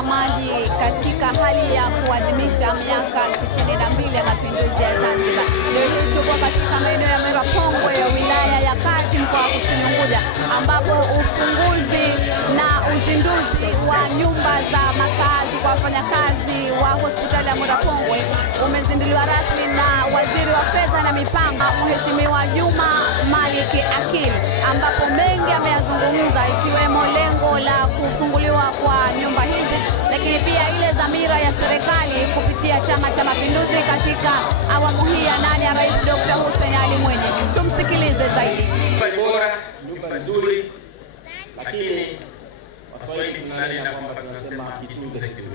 kuteka maji katika hali ya kuadhimisha miaka 62 ya mapinduzi ya Zanzibar. Leo hii tuko katika maeneo ya Mwera Pongwe ya wilaya ya Kati, mkoa wa Kusini Unguja, ambapo ufunguzi na uzinduzi wa nyumba za makazi kwa wafanyakazi wa hospitali ya Mwera Pongwe umezinduliwa rasmi na Waziri wa Fedha na Mipango, Mheshimiwa Juma Malik Akil, ambapo mengi ameyazungumza ikiwemo lengo la kufunguliwa kwa nyumba hizi, lakini pia ile dhamira ya serikali kupitia Chama cha Mapinduzi katika awamu hii ya 8 ya Rais Dr. Hussein Ali Mwinyi. Tumsikilize zaidi. Bora, nyumba nzuri, lakini Waswahili tunalena kwamba tunasema kitunze kitu.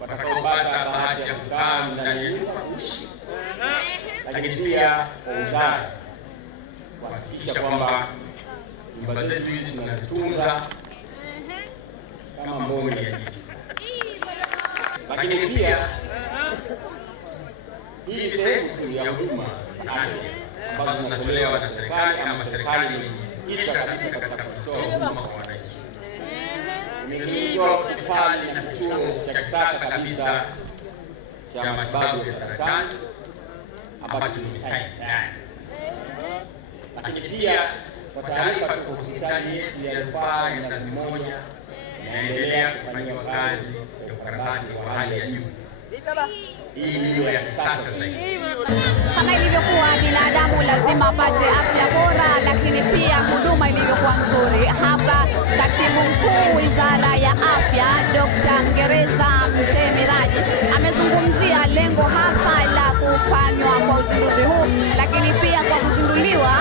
Watakaopata bahati ya kukaa ndani ya nyumba kuishi, lakini pia kwa uzazi kuhakikisha kwamba nyumba zetu hizi tunazitunza kama mboni ya jiji. Lakini pia hii sehemu tu ya huduma za afya ambazo zinatolewa na serikali, ama serikali imejikita kabisa katika kutoa huduma kwa wananchi. Imezindua hospitali na kituo cha kisasa kabisa cha matibabu ya saratani ambacho ni site tayari. Lakini pia kwa taarifa tu, hospitali yetu ya rufaa ya Mnazi Mmoja inaendelea kufanyiwa kazi ya ukarabati wa hali ya juu. Hii ndio ya kisasa zaidi. Kama ilivyokuwa binadamu lazima apate afya bora, lakini pia huduma ilivyokuwa nzuri. Hapa Katibu Mkuu Wizara ya Afya Dr. Mngereza Mzee Miraji amezungumzia lengo hasa la kufanywa kwa uzinduzi huu, lakini pia kwa kuzinduliwa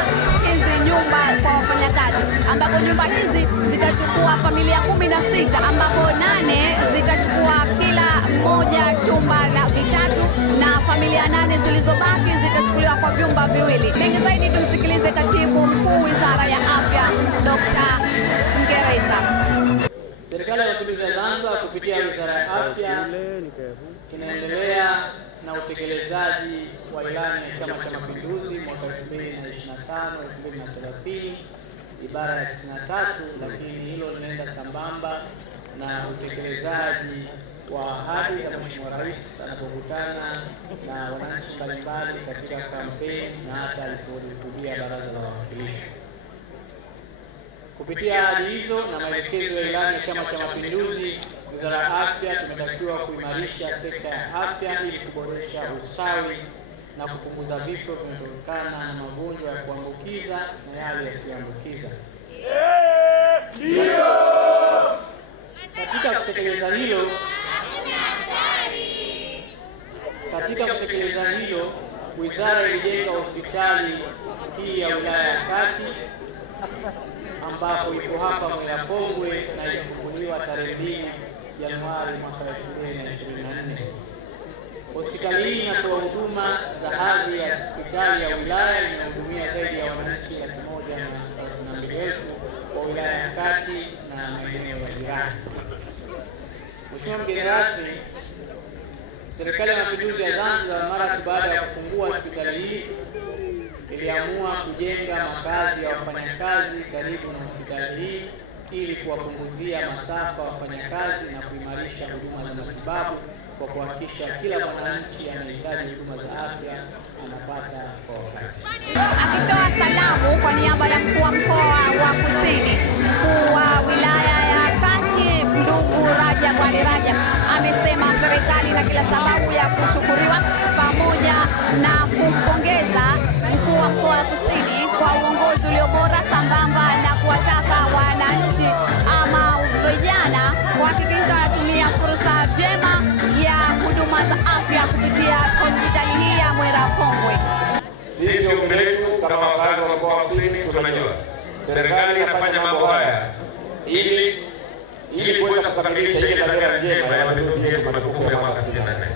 hizi nyumba kwa wafanyakazi, ambapo nyumba hizi zitachukua familia 16, ambapo 8 zitachukua kila mmoja chumba na vitatu, na familia 8 zilizobaki zitachukuliwa kwa vyumba viwili. Mengi zaidi tumsikilize Katibu Mkuu Wizara ya Afya Dr. Mngereza. Serikali ya Mapinduzi ya Zanzibar kupitia Wizara ya Afya inaendelea na utekelezaji wa ilani ya Chama cha Mapinduzi mwaka 2025-2030 ibara ya 93, lakini hilo linaenda sambamba na utekelezaji wa ahadi za Mheshimiwa Rais anapokutana na wananchi mbalimbali katika kampeni na hata alipohutubia Baraza la Wawakilishi. Kupitia ahadi hizo na maelekezo ya ilani ya Chama cha Mapinduzi, Wizara ya Afya tumetakiwa kuimarisha sekta ya afya ili kuboresha ustawi na kupunguza vifo vinavyotokana na magonjwa ya kuambukiza na yale yasiyoambukiza. Katika kutekeleza hilo, wizara ilijenga hospitali hii ya wilaya ya Kati ambapo ipo hapa Mwera Pongwe na ilifunguliwa tarehe 2 Januari mwaka 2024. Hospitali hii inatoa huduma za hadhi ya hospitali ya wilaya, inahudumia zaidi ya wananchi 132,000 wa wilaya ya Kati na maeneo ya jirani. Mheshimiwa mgeni rasmi, Serikali ya Mapinduzi ya Zanzibar mara tu baada ya kufungua hospitali hii iliamua kujenga makazi ya wafanyakazi karibu na hospitali hii ili kuwapunguzia masafa wafanyakazi na kuimarisha huduma za matibabu kwa kuhakikisha kila mwananchi anahitaji huduma za afya anapata kwa wakati. Akitoa salamu kwa niaba ya mkuu wa mkoa wa Kusini, mkuu wa wilaya ya Kati ndugu Rajab Ali Rajab amesema serikali na kila sababu ya kushukuriwa pamoja na kumpongeza mkuu wa mkoa wa Kusini kwa uongozi ulio bora, sambamba na kuwataka wananchi ama vijana kuhakikisha wanatumia fursa vyema ya huduma za afya kupitia hospitali hii ya Mwera Pongwe. Sisi ombi letu kama wakazi wa mkoa wa Kusini, tunajua serikali inafanya mambo haya ili kuweza kukamilisha ile dhamira njema ya mapinduzi yetu matukufu ya mwaka 64.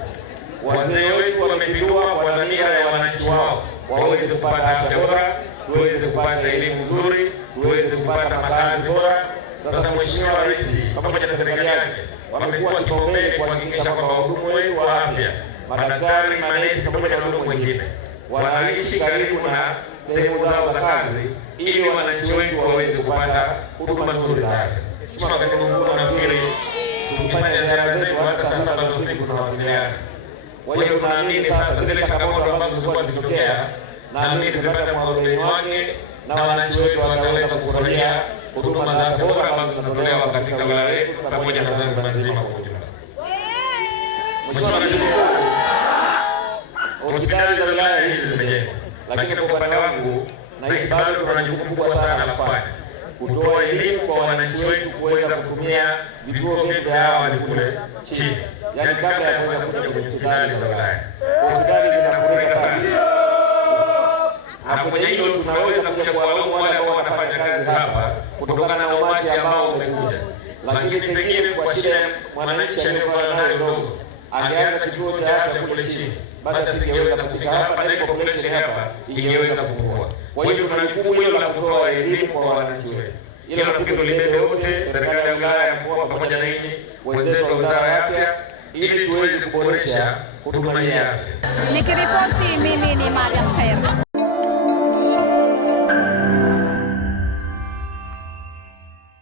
Wazee wetu wamepindua kwa dhamira ya wananchi wao waweze kupata afya bora, tuweze kupata elimu nzuri, tuweze kupata makazi bora. Sasa Mheshimiwa Rais pamoja na serikali yake wamekuwa kipaumbele kuhakikisha kwamba wahudumu wetu wa afya, madaktari, manesi pamoja na wahudumu wengine wanaishi karibu na sehemu zao za kazi, ili wananchi wetu waweze kupata huduma nzuri za afya. Mheshimiwa Katibu Mkuu, nafikiri tukifanya ziara zetu hata saa 7 za usiku tunawasiliana. Kwa hiyo tunaamini sasa zile changamoto ambazo zilikuwa zikitokea, naamini zimepata mwarobaini wake na wananchi wetu wataweza kufurahia huduma za afya bora ambazo zinatolewa katika wilaya yetu pamoja na Zanzibar nzima kwa ujumla. Mheshimiwa Katibu Mkuu, hospitali za wilaya hizi zimejengwa, lakini kwa upande wangu nahisi bado tuna jukumu kubwa sana la kufanya, kutoa elimu kwa wananchi wetu kuweza kutumia vituo vyetu vya awali kule chini, yaani kabla ya kuweza kuja kwenye hospitali za wilaya. Hospitali zinafurika sana, na kwenye hilo tunaweza kuja kuwalaumu wale ambao wanafanya kazi hapa kutokana na umati ambao umekuja, lakini pengine kwa shida ya mwananchi aliyekuwa nayo ndogo angeanza kituo cha afya kule chini, basi asingeweza kufika hapa na ile population hapa ingeweza kupungua. Kwa hiyo tuna jukumu hilo la kutoa elimu kwa wananchi wetu. Ile nafikiri tulibebe wote, serikali ya wilaya na mkoa pamoja na nyinyi wenzetu wa Wizara ya Afya, ili tuweze kuboresha huduma ya afya. Nikiripoti mimi ni Mariam Khair.